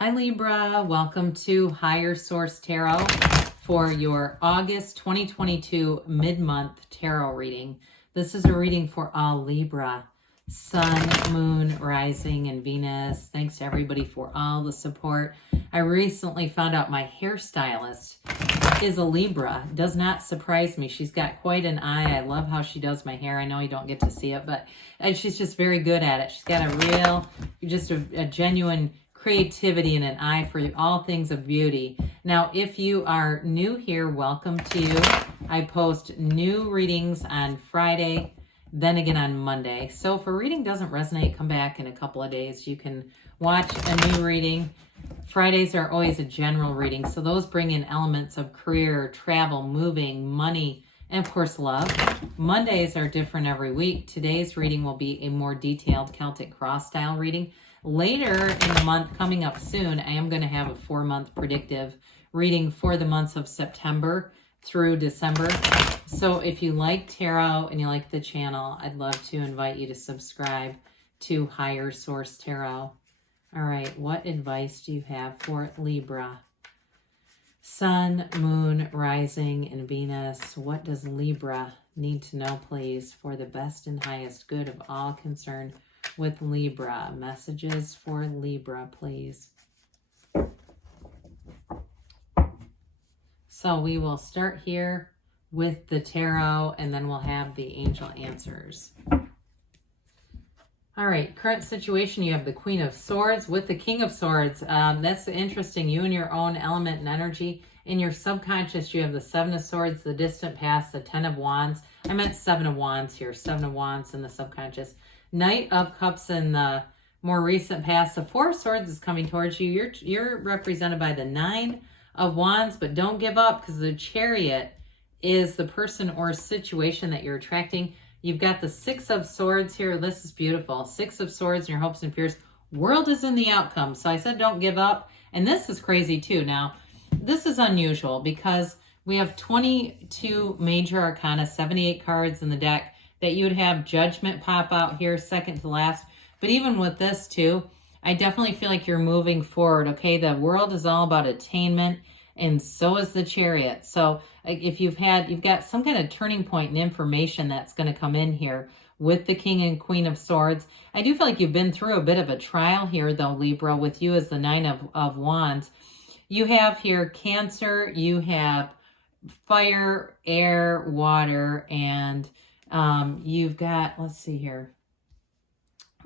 Hi Libra, welcome to Higher Source Tarot for your August 2022 mid-month tarot reading. This is a reading for all Libra, Sun, Moon, Rising, and Venus. Thanks to everybody for all the support. I recently found out my hairstylist is a Libra. Does not surprise me. She's got quite an eye. I love how she does my hair. I know you don't get to see it, but she's just very good at it. She's got a real, just a genuine creativity and an eye for all things of beauty. Now, if you are new here, welcome to you. I post new readings on Friday, then again on Monday. So if a reading doesn't resonate, come back in a couple of days. You can watch a new reading. Fridays are always a general reading, so those bring in elements of career, travel, moving, money, and of course love. Mondays are different every week. Today's reading will be a more detailed Celtic cross style reading. Later in the month, coming up soon, I am going to have a 4-month predictive reading for the months of September through December. So if you like tarot and you like the channel, I'd love to invite you to subscribe to Higher Source Tarot. All right, what advice do you have for Libra? Sun, Moon, Rising, and Venus. What does Libra need to know, please, for the best and highest good of all concerned with Libra? Messages for Libra, please. So we will start here with the tarot, and then we'll have the angel answers. All right, current situation, you have the Queen of Swords with the King of Swords. That's interesting. You and your own element and energy. In your subconscious, you have the Seven of Swords, the distant past, the Ten of Wands. I meant Seven of Wands here, Seven of Wands in the subconscious. Knight of Cups in the more recent past. The Four of Swords is coming towards you. You're represented by the Nine of Wands, but don't give up, because the Chariot is the person or situation that you're attracting. You've got the Six of Swords here. This is beautiful. Six of Swords and your hopes and fears. World is in the outcome. So I said don't give up. And this is crazy too. Now, this is unusual because we have 22 major arcana, 78 cards in the deck, that you would have Judgment pop out here, second to last. But even with this too, I definitely feel like you're moving forward, okay? The World is all about attainment, and so is the Chariot. So if you've got some kind of turning point and information that's going to come in here with the King and Queen of Swords. I do feel like you've been through a bit of a trial here, though, Libra, with you as the Nine of Wands. You have here Cancer, you have fire, air, water, and you've got, let's see here,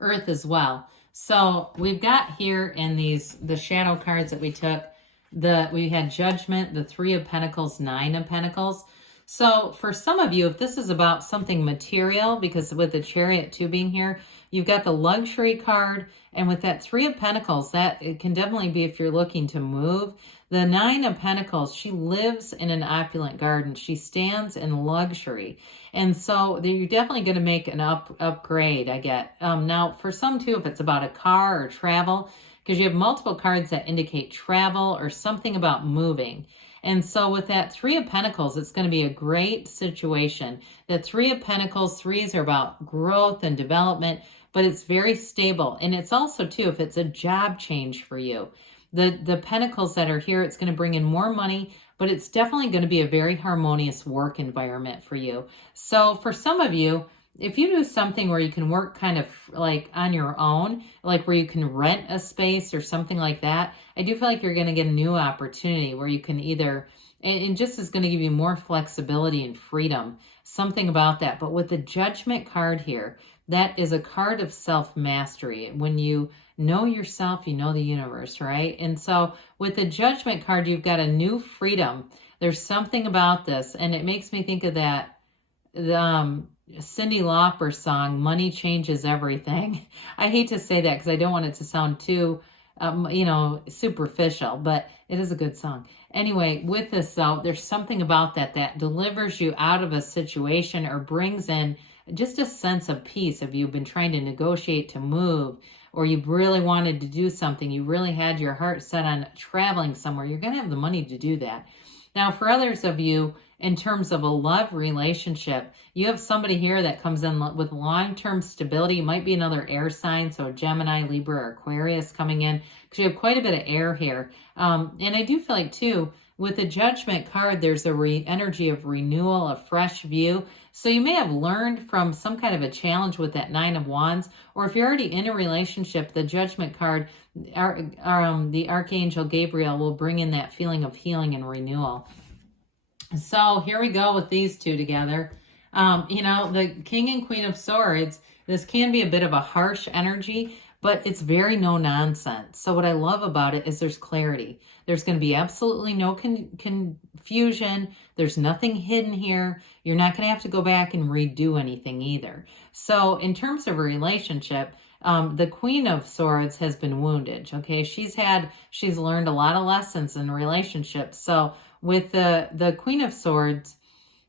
Earth as well. So we've got here in the shadow cards that we took, we had Judgment, the Three of Pentacles, Nine of Pentacles. So for some of you, if this is about something material, because with the Chariot too being here, you've got the Luxury card, and with that Three of Pentacles, that it can definitely be if you're looking to move. The Nine of Pentacles, she lives in an opulent garden. She stands in luxury. And so you're definitely going to make an upgrade, I get. Now, for some too, if it's about a car or travel, because you have multiple cards that indicate travel or something about moving. And so with that Three of Pentacles, it's going to be a great situation. The Three of Pentacles, threes are about growth and development, but it's very stable. And it's also too, if it's a job change for you, the Pentacles that are here, it's going to bring in more money, but it's definitely going to be a very harmonious work environment for you. So for some of you, if you do something where you can work kind of like on your own, like where you can rent a space or something like that, I do feel like you're going to get a new opportunity where you can either, and just is going to give you more flexibility and freedom, something about that. But with the Judgment card here, that is a card of self-mastery. When you know yourself, you know the universe, right? And so with the Judgment card, you've got a new freedom. There's something about this, and it makes me think of that, Cyndi Lauper song, Money Changes Everything. I hate to say that because I don't want it to sound too, superficial, but it is a good song. Anyway, with this though, there's something about that delivers you out of a situation or brings in just a sense of peace. If you've been trying to negotiate to move, or you've really wanted to do something, you really had your heart set on traveling somewhere, you're going to have the money to do that. Now, for others of you, in terms of a love relationship, you have somebody here that comes in with long-term stability. It might be another air sign, so Gemini, Libra, or Aquarius coming in, because you have quite a bit of air here. And I do feel like, too, with the Judgment card, there's a energy of renewal, a fresh view. So you may have learned from some kind of a challenge with that Nine of Wands, or if you're already in a relationship, the Judgment card, the Archangel Gabriel will bring in that feeling of healing and renewal. So here we go with these two together. You know, the King and Queen of Swords, this can be a bit of a harsh energy, but it's very no nonsense. So what I love about it is there's clarity. There's going to be absolutely no confusion. There's nothing hidden here. You're not going to have to go back and redo anything either. So in terms of a relationship, the Queen of Swords has been wounded. Okay, she's learned a lot of lessons in relationships. So with the Queen of Swords,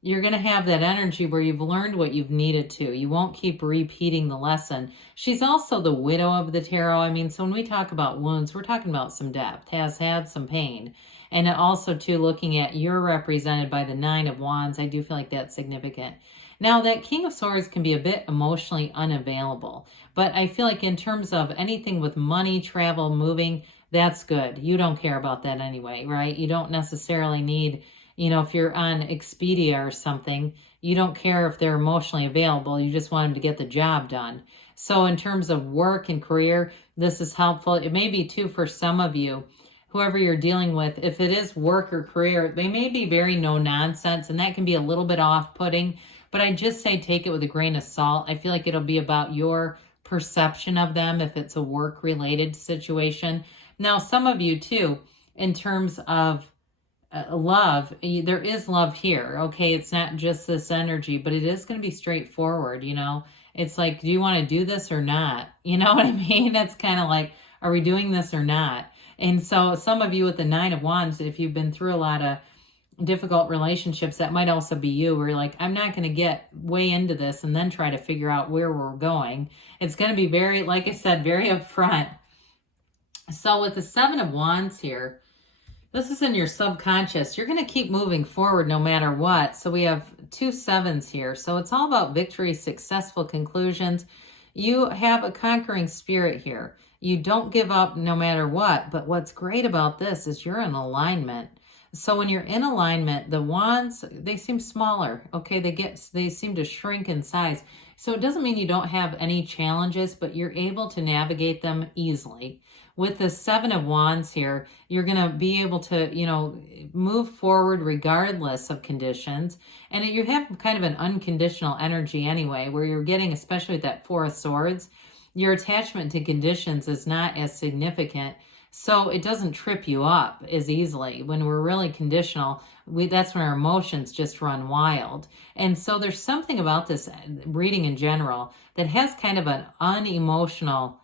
you're going to have that energy where you've learned what you've needed to. You won't keep repeating the lesson. She's also the widow of the tarot. I mean, so when we talk about wounds, we're talking about some depth, has had some pain. And also, too, looking at you're represented by the Nine of Wands, I do feel like that's significant. Now, that King of Swords can be a bit emotionally unavailable. But I feel like in terms of anything with money, travel, moving, that's good. You don't care about that anyway, right? You don't necessarily need... You know, if you're on Expedia or something, you don't care if they're emotionally available. You just want them to get the job done. So in terms of work and career, this is helpful. It may be, too, for some of you, whoever you're dealing with, if it is work or career, they may be very no nonsense, and that can be a little bit off-putting. But I just say take it with a grain of salt. I feel like it'll be about your perception of them if it's a work-related situation. Now, some of you, too, in terms of love, there is love here. Okay, it's not just this energy, but it is going to be straightforward. You know, it's like, do you want to do this or not? You know what I mean? It's kind of like, are we doing this or not? And so some of you with the Nine of Wands, if you've been through a lot of difficult relationships, that might also be you, where you're like, I'm not going to get way into this and then try to figure out where we're going. It's going to be very, like I said, very upfront. So with the Seven of Wands here, this is in your subconscious. You're going to keep moving forward no matter what. So we have 2 sevens here. So it's all about victory, successful conclusions. You have a conquering spirit here. You don't give up no matter what. But what's great about this is you're in alignment. So when you're in alignment, the wands, they seem smaller. Okay, they seem to shrink in size. So it doesn't mean you don't have any challenges, but you're able to navigate them easily. With the Seven of Wands here, you're going to be able to, you know, move forward regardless of conditions. And you have kind of an unconditional energy anyway, where you're getting, especially with that Four of Swords, your attachment to conditions is not as significant. So it doesn't trip you up as easily. When we're really conditional, that's when our emotions just run wild. And so there's something about this reading in general that has kind of an unemotional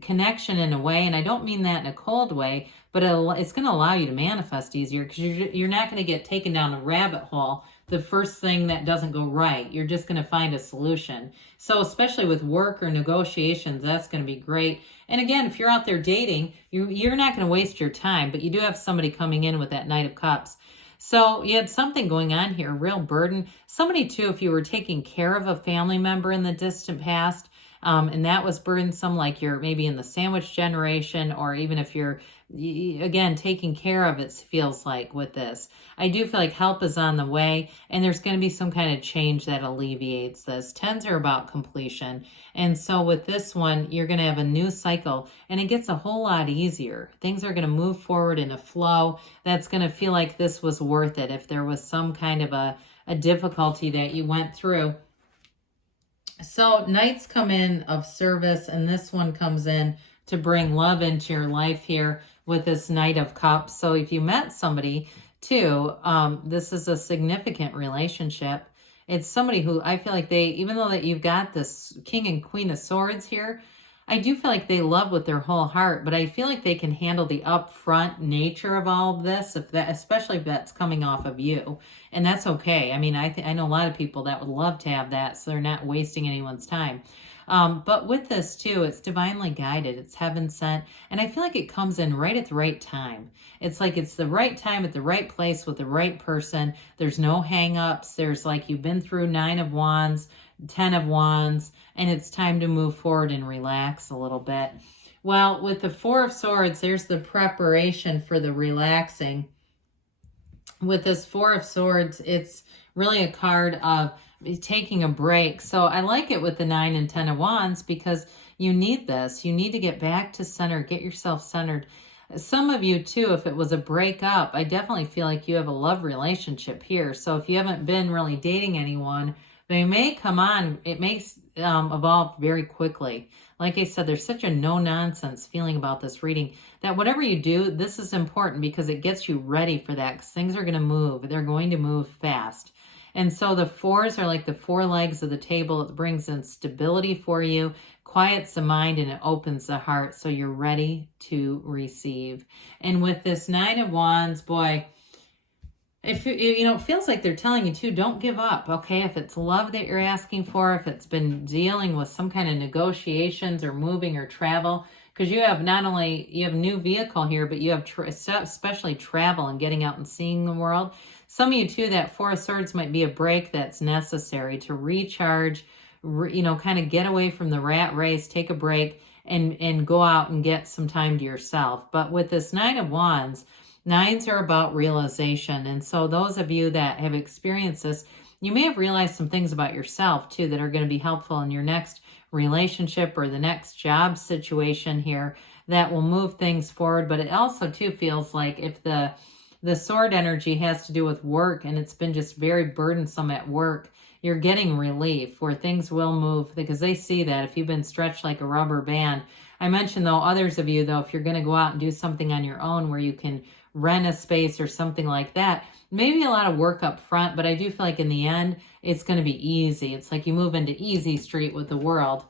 connection in a way, and I don't mean that in a cold way, but it's going to allow you to manifest easier, because you're not going to get taken down a rabbit hole the first thing that doesn't go right. You're just going to find a solution. So especially with work or negotiations, that's going to be great. And again, if you're out there dating, you're not going to waste your time, but you do have somebody coming in with that Knight of Cups. So you had something going on here, real burden. Somebody too, if you were taking care of a family member in the distant past, and that was burdensome, like you're maybe in the sandwich generation, or even if you're, again, taking care of it, feels like with this. I do feel like help is on the way, and there's going to be some kind of change that alleviates this. Tens are about completion. And so with this one, you're going to have a new cycle, and it gets a whole lot easier. Things are going to move forward in a flow that's going to feel like this was worth it. If there was some kind of a difficulty that you went through. So Knights come in of service, and this one comes in to bring love into your life here with this Knight of Cups. So if you met somebody too, this is a significant relationship. It's somebody who I feel like even though that you've got this King and Queen of Swords here, I do feel like they love with their whole heart, but I feel like they can handle the upfront nature of all of this, especially if that's coming off of you. And that's okay. I mean, I know a lot of people that would love to have that, so they're not wasting anyone's time. But with this too, it's divinely guided. It's heaven sent. And I feel like it comes in right at the right time. It's like it's the right time at the right place with the right person. There's no hang-ups. There's like you've been through 9 of Wands, 10 of Wands, and it's time to move forward and relax a little bit. Well, with the 4 of Swords, there's the preparation for the relaxing. With this 4 of Swords, it's really a card of taking a break. So I like it with the 9 and 10 of Wands because you need this. You need to get back to center, get yourself centered. Some of you too, if it was a breakup, I definitely feel like you have a love relationship here. So if you haven't been really dating anyone, they may come on. It may evolve very quickly. Like I said, there's such a no-nonsense feeling about this reading that whatever you do, this is important because it gets you ready for that because things are going to move. They're going to move fast. And so the 4s are like the 4 legs of the table. It brings in stability for you, quiets the mind, and it opens the heart so you're ready to receive. And with this 9 of Wands, boy, if it feels like they're telling you too, don't give up, okay? If it's love that you're asking for, if it's been dealing with some kind of negotiations or moving or travel, because you have not only, you have new vehicle here, but you have especially travel and getting out and seeing the world. Some of you too, that 4 of Swords might be a break that's necessary to recharge, kind of get away from the rat race, take a break, and go out and get some time to yourself. But with this 9 of Wands, 9s are about realization. And so those of you that have experienced this, you may have realized some things about yourself too that are going to be helpful in your next relationship or the next job situation here that will move things forward. But it also too feels like if the sword energy has to do with work and it's been just very burdensome at work, you're getting relief where things will move because they see that if you've been stretched like a rubber band. I mentioned though, others of you though, if you're going to go out and do something on your own where you can rent a space or something like that, maybe a lot of work up front, but I do feel like in the end, it's going to be easy. It's like you move into easy street with the world.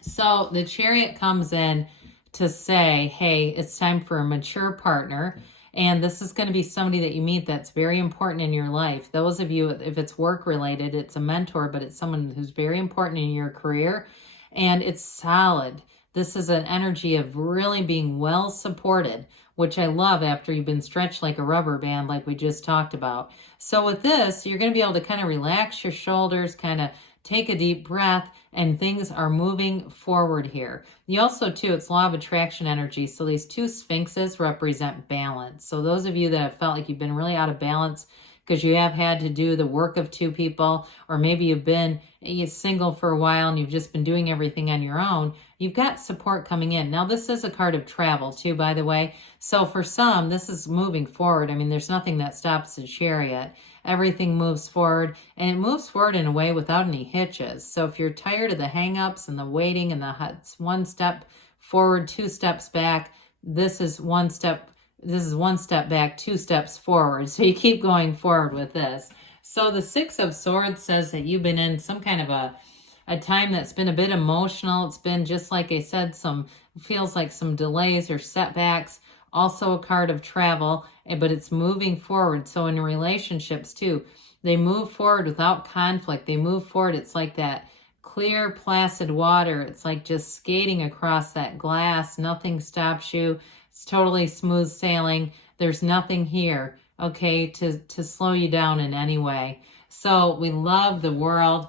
So the Chariot comes in to say, hey, it's time for a mature partner. And this is going to be somebody that you meet that's very important in your life. Those of you, if it's work related, it's a mentor, but it's someone who's very important in your career. And it's solid. This is an energy of really being well supported, which I love after you've been stretched like a rubber band like we just talked about. So with this, you're going to be able to kind of relax your shoulders, kind of take a deep breath, and things are moving forward here. You also, too, it's law of attraction energy. So these 2 sphinxes represent balance. So those of you that have felt like you've been really out of balance because you have had to do the work of 2 people, or maybe you've been single for a while and you've just been doing everything on your own, you've got support coming in. Now, this is a card of travel, too, by the way. So for some, this is moving forward. I mean, there's nothing that stops the Chariot. Everything moves forward, and it moves forward in a way without any hitches. So if you're tired of the hang-ups and the waiting and the 1 step forward, 2 steps back, this is 1 step back, 2 steps forward. So you keep going forward with this. So the 6 of Swords says that you've been in some kind of a time that's been a bit emotional. It's been, just like I said, feels like some delays or setbacks. Also a card of travel, but it's moving forward. So in relationships too, they move forward without conflict. They move forward. It's like that clear, placid water. It's like just skating across that glass. Nothing stops you. It's totally smooth sailing. There's nothing here, okay, to slow you down in any way. So we love the world.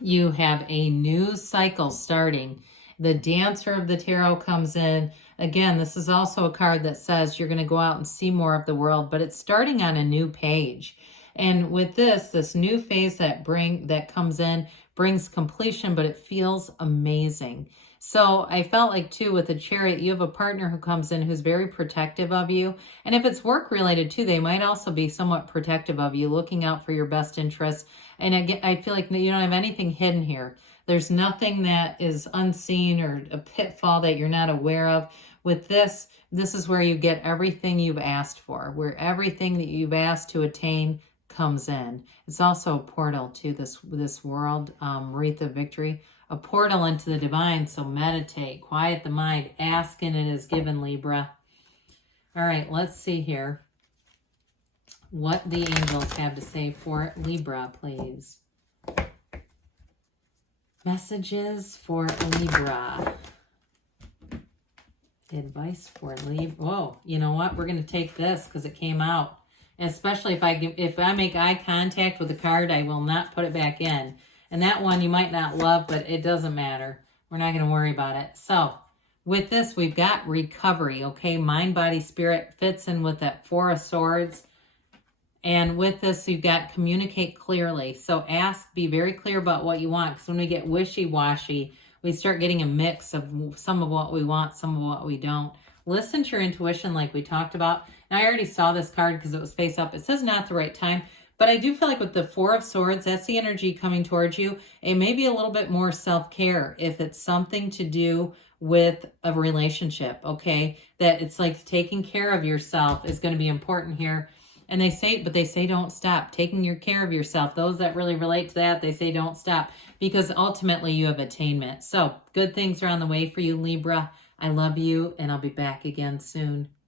You have a new cycle starting. The Dancer of the Tarot comes in. Again, this is also a card that says you're going to go out and see more of the world, but it's starting on a new page. And with this new phase that comes in brings completion, but it feels amazing. So I felt like too with the Chariot, you have a partner who comes in who's very protective of you. And if it's work related too, they might also be somewhat protective of you, looking out for your best interests. And again, I feel like you don't have anything hidden here. There's nothing that is unseen or a pitfall that you're not aware of. With this is where you get everything you've asked for, where everything that you've asked to attain comes in. It's also a portal to this world, wreath of victory, a portal into the divine. So meditate, quiet the mind, ask and it is given, Libra. All right, let's see here what the angels have to say for Libra, please. Messages for Libra. Advice for Libra. Whoa, you know what? We're going to take this because it came out. Especially if I make eye contact with the card, I will not put it back in. And that one you might not love, but it doesn't matter. We're not going to worry about it. So with this, we've got recovery, okay? Mind, body, spirit fits in with that Four of Swords. And with this, you've got communicate clearly. So ask, be very clear about what you want. Because when we get wishy-washy, we start getting a mix of some of what we want, some of what we don't. Listen to your intuition like we talked about. Now, I already saw this card because it was face up. It says not the right time. But I do feel like with the Four of Swords, that's the energy coming towards you. It may be a little bit more self-care if it's something to do with a relationship, okay? That it's like taking care of yourself is going to be important here. And they say don't stop taking your care of yourself. Those that really relate to that, they say don't stop because ultimately you have attainment. So good things are on the way for you, Libra. I love you, and I'll be back again soon.